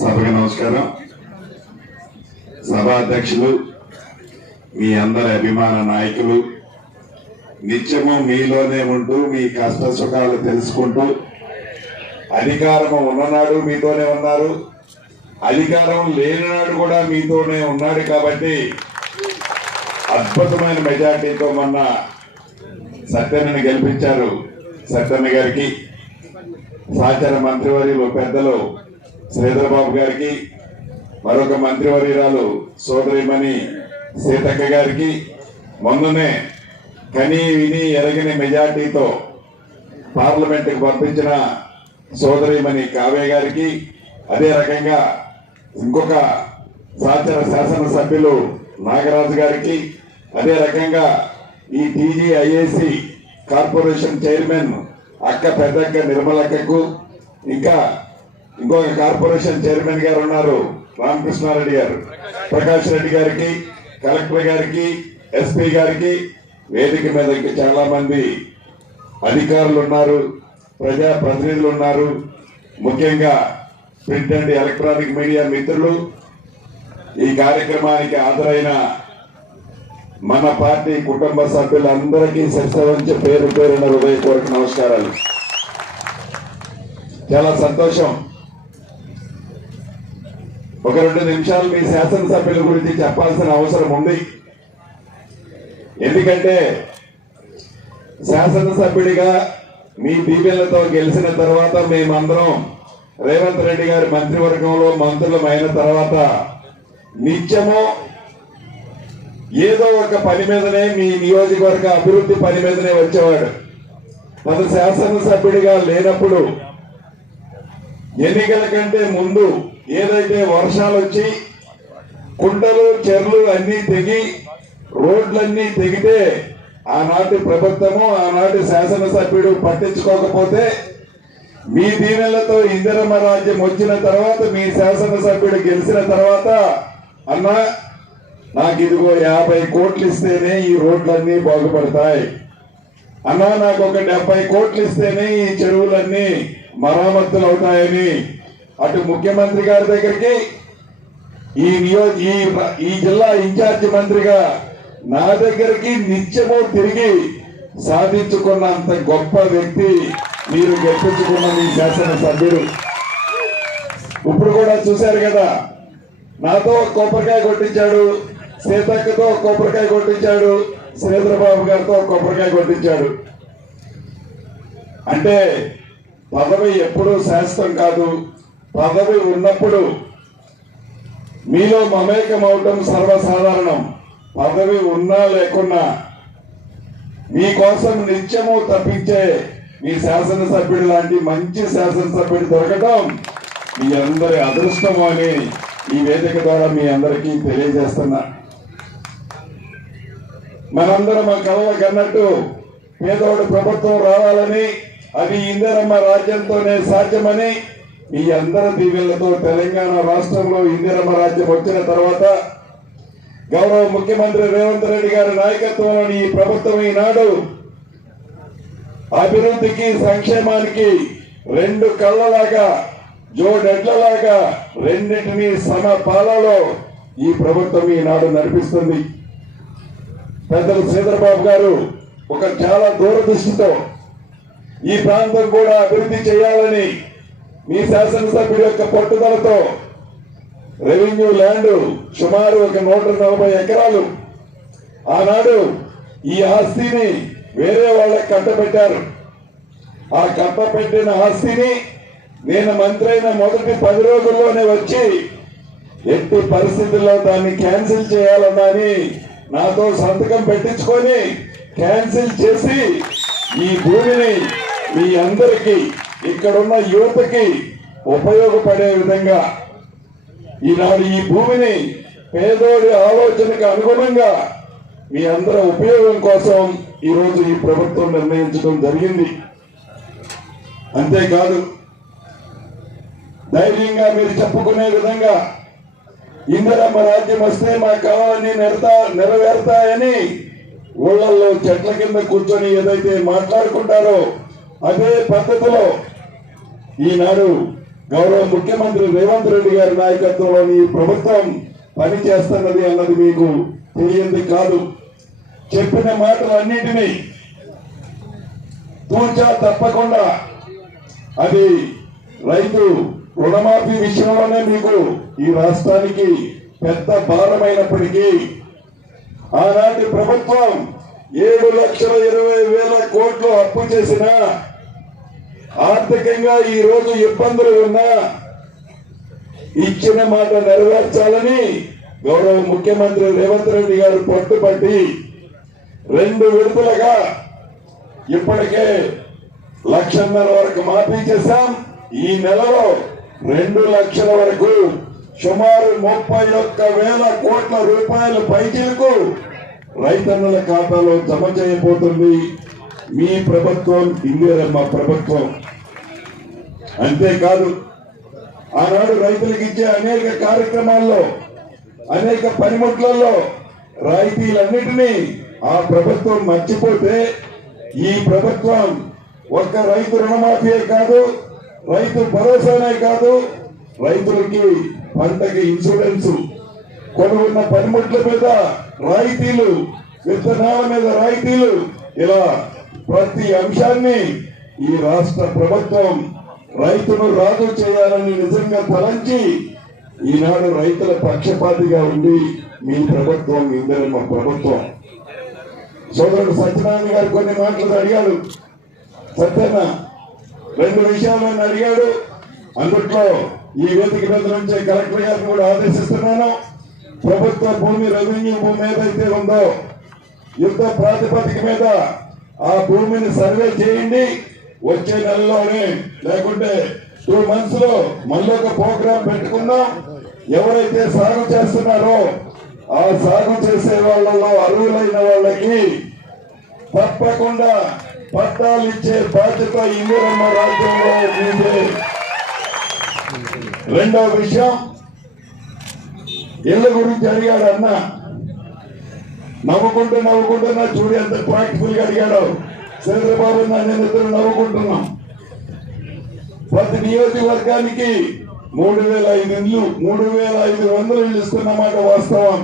సభకు నమస్కారం. సభాధ్యక్షులు, మీ అందరి అభిమాన నాయకులు, నిత్యము మీలోనే ఉంటూ మీ కష్ట సుఖాలు తెలుసుకుంటూ, అధికారం ఉన్ననాడు మీతోనే ఉన్నారు, అధికారం లేనినాడు కూడా మీతోనే ఉన్నాడు. కాబట్టి అద్భుతమైన మెజార్టీతో మొన్న సత్యన్నని గెలిపించారు. సత్యన్న గారికి, సహచర మంత్రివర్యులు పెద్దలు శ్రీధరబాబు గారికి, మరొక మంత్రివర్యురాలు సోదరిమణి సీతక్క గారికి, మొన్ననే కని విని ఎరగని మెజార్టీతో పార్లమెంటుకు పంపించిన సోదరిమణి కావ్య గారికి, అదే రకంగా ఇంకొక సహచర శాసనసభ్యులు నాగరాజు గారికి, అదే రకంగా ఈ టీజీఐఏసీ కార్పొరేషన్ చైర్మన్ అక్క పెద్దక్క నిర్మలక్కకు, ఇంకా ఇంకొక కార్పొరేషన్ చైర్మన్ గారు ఉన్నారు రామకృష్ణారెడ్డి గారు, ప్రకాష్ రెడ్డి గారికి, కలెక్టర్ గారికి, ఎస్పీ గారికి, వేదిక మీద చాలా మంది అధికారులు ఉన్నారు, ప్రజా ప్రతినిధులు ఉన్నారు, ముఖ్యంగా ప్రింట్ అండ్ ఎలక్ట్రానిక్ మీడియా మిత్రులు, ఈ కార్యక్రమానికి హాజరైన మన పార్టీ కుటుంబ సభ్యులందరికీ శిరసవంచి పేరు పేరున హృదయపూర్వక నమస్కారాలు. చాలా సంతోషం. ఒక 2 నిమిషాలు మీ శాసనసభ్యుల గురించి చెప్పాల్సిన అవసరం ఉంది. ఎందుకంటే శాసనసభ్యుడిగా మీ దీవెనలతో గెలిచిన తర్వాత మేమందరం రేవంత్ రెడ్డి గారి మంత్రివర్గంలో మంత్రులమైన తర్వాత నిత్యము ఏదో ఒక పని మీదనే, మీ నియోజకవర్గ అభివృద్ధి పని మీదనే వచ్చేవాడు. మన శాసనసభ్యుడిగా లేనప్పుడు ఎన్నికల కంటే ముందు ఏదైతే వర్షాలు వచ్చి కుంటలు చెర్లు అన్ని తెగి రోడ్లన్నీ తెగితే ఆనాటి ప్రభుత్వము, ఆనాటి శాసనసభ్యుడు పట్టించుకోకపోతే, మీ దీవెనలతో ఇందిరమ్మ రాజ్యం వచ్చిన తర్వాత, మీ శాసనసభ్యుడు గెలిచిన తర్వాత, అన్నా నాకు ఇదిగో 50 కోట్లు ఇస్తేనే ఈ రోడ్లన్నీ బాగుపడతాయి, అన్నా నాకు ఒక 70 కోట్లు ఇస్తేనే ఈ చెరువులన్నీ మరామతులు అవుతాయని అటు ముఖ్యమంత్రి గారి దగ్గరికి, ఈ జిల్లా ఇన్ఛార్జి మంత్రిగా నా దగ్గరికి నిత్యము తిరిగి సాధించుకున్నంత గొప్ప వ్యక్తి మీరు గెలిపించుకున్న మీ శాసనసభ్యుడు. ఇప్పుడు కూడా చూశారు కదా, నాతో కొబ్బరికాయ కొట్టించాడు, సీతక్కతో కొబ్బరికాయ కొట్టించాడు, శ్రీధరబాబు గారితో కొబ్బరికాయ కొట్టించాడు. అంటే పదవి ఎప్పుడూ శాశ్వతం కాదు. పదవి ఉన్నప్పుడు మీలో మమేకం అవటం సర్వసాధారణం. పదవి ఉన్నా లేకున్నా మీకోసం నిత్యము తప్పించే మీ శాసనసభ్యుడు లాంటి మంచి శాసనసభ్యుడు దొరకటం మీ అందరి అదృష్టము అని ఈ వేదిక ద్వారా మీ అందరికీ తెలియజేస్తున్నా. మనందరం మా కళలకు అన్నట్టు పేదోడు ప్రభుత్వం రావాలని, అది ఇందిరమ్మ రాజ్యంతోనే సాధ్యమని మీ అందరి దీవెనలతో తెలంగాణ రాష్ట్రంలో ఇందిరమ్మ రాజ్యం వచ్చిన తర్వాత గౌరవ ముఖ్యమంత్రి రేవంత్ రెడ్డి గారి నాయకత్వంలోని ఈ ప్రభుత్వం ఈనాడు అభివృద్ధికి, సంక్షేమానికి 2 కళ్ళలాగా, జోడెడ్లలాగా రెండింటినీ సమపాలలో ఈ ప్రభుత్వం ఈనాడు నడిపిస్తుంది. పెద్దలు శ్రీధరబాబు గారు ఒక చాలా దూరదృష్టితో ఈ ప్రాంతం కూడా అభివృద్ధి చేయాలని మీ శాసనసభ్యుడి యొక్క పట్టుదలతో రెవెన్యూ ల్యాండ్ సుమారు ఒక 140 ఎకరాలు ఆనాడు ఈ ఆస్తిని వేరే వాళ్ళకి కట్టబెట్టారు. ఆ కట్టబెట్టిన ఆస్తిని నేను మంత్రి అయిన మొదటి 10 రోజుల్లోనే వచ్చి ఎట్టి పరిస్థితుల్లో దాన్ని క్యాన్సిల్ చేయాలన్నని నాతో సంతకం పెట్టించుకొని క్యాన్సిల్ చేసి ఈ భూమిని మీ అందరికీ, ఇక్కడున్న యువతకి ఉపయోగపడే విధంగా ఈనాడు ఈ భూమిని పేదోడి ఆలోచనకు అనుగుణంగా మీ అందరి ఉపయోగం కోసం ఈరోజు ఈ ప్రభుత్వం నిర్ణయించడం జరిగింది. అంతేకాదు, ధైర్యంగా మీరు చెప్పుకునే విధంగా ఇందిరమ్మ రాజ్యం వస్తే మా కళలన్నీ నెరవేరుతాయని ఊళ్ళల్లో చెట్ల కింద కూర్చొని ఏదైతే మాట్లాడుకుంటారో అదే పద్ధతిలో ఈనాడు గౌరవ ముఖ్యమంత్రి రేవంత్ రెడ్డి గారి నాయకత్వంలోని ఈ ప్రభుత్వం పనిచేస్తున్నది అన్నది మీకు తెలియంది కాదు. చెప్పిన మాటలన్నింటినీ తూచా తప్పకుండా అది రైతు రుణమాఫీ విషయంలోనే మీకు ఈ రాష్ట్రానికి పెద్ద భారమైనప్పటికీ ఆనాటి ప్రభుత్వం 7,20,000 కోట్లు అప్పు చేసిన ఆర్థికంగా ఈ రోజు ఇబ్బందులు ఉన్నా ఇచ్చిన మాట నెరవేర్చాలని గౌరవ ముఖ్యమంత్రి రేవంత్ రెడ్డి గారు పట్టుబట్టి 2 విడతలుగా ఇప్పటికే 1,50,000 వరకు మాఫీ చేశాం. ఈ నెలలో 2 లక్షల వరకు సుమారు 31,000 కోట్ల రూపాయల పైచీలకు రైతన్నుల ఖాతాలో జమ చేయబోతుంది మీ ప్రభుత్వం, ఇందిరమ్మ ప్రభుత్వం. అంతేకాదు ఆనాడు రైతులకు ఇచ్చే అనేక కార్యక్రమాల్లో, అనేక పనిముట్లలో రాయితీలన్నిటినీ ఆ ప్రభుత్వం మర్చిపోతే ఈ ప్రభుత్వం ఒక్క రైతు రుణమాఫీ కాదు, రైతు భరోసానే కాదు, రైతులకి పంటకి ఇన్సూరెన్స్, కొనుగోన్న పనిముట్ల మీద రాయితీలు, విత్తనాల మీద రాయితీలు, ఇలా ప్రతి అంశాన్ని ఈ రాష్ట్ర ప్రభుత్వం రైతును రాజు చేయాలని నిజంగా తలంచి ఈనాడు రైతుల పక్షపాతిగా ఉండి మీ ప్రభుత్వం, ఇందిరమ్మ ప్రభుత్వం. సోదరుడు సత్యనారాయణ గారు కొన్ని మాటలు అడిగాడు. సత్యన్న 2 విషయాలను అడిగాడు. అందుట్లో ఈ వేదిక మీద నుంచే కలెక్టర్ గారిని కూడా ఆదేశిస్తున్నాను. ప్రభుత్వ భూమి, రెవెన్యూ భూమి ఏదైతే ఉందో యుద్ధ ప్రాతిపదిక మీద ఆ భూమిని సర్వే చేయండి. వచ్చే నెలలోనే, లేకుంటే 2 months లో మళ్ళీ ఒక ప్రోగ్రాం పెట్టుకుందాం. ఎవరైతే సాగు చేస్తున్నారో ఆ సాగు చేసే వాళ్ళలో అర్హులైన వాళ్ళకి తప్పకుండా పట్టాలు ఇచ్చే బాధ్యత ఇందిరమ్మ రాజ్యంలో ఉంది. రెండవ విషయం, ఇళ్ల గురించి అడిగాడు అన్న. నవ్వుకుంటున్నా చూడు ఎంత ప్రాక్టికల్ గా అడిగాడు. చంద్రబాబు నేను ఇద్దరు నవ్వుకుంటున్నాం. ప్రతి నియోజకవర్గానికి 3,500 ఇళ్ళు, 3,500 ఇళ్ళు ఇస్తున్నమాట వాస్తవం.